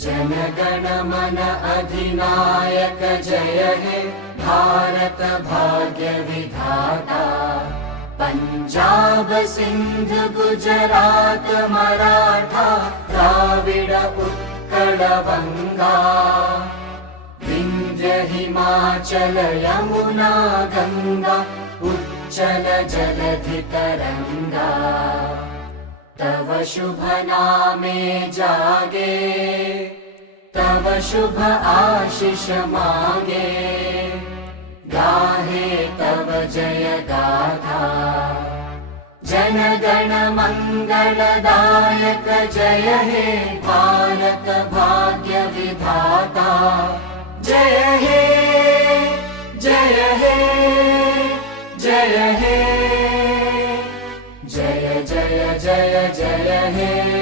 जनगण मन अधिनायक जय हे भारत भाग्य विधाता। पंजाब सिंध गुजरात मराठा द्राविड उत्कल बंगा। विंध्य हिमाचल यमुना गंगा उच्चल जलधि तरंगा। तव शुभ नामे जागे तव शुभ आशीष मागे। गाहे तव जय गाथा जनगण मंगलदायक जय हे भारत भाग्य विधाता। जय हे जय हे जय हे जय जय जय जय हे।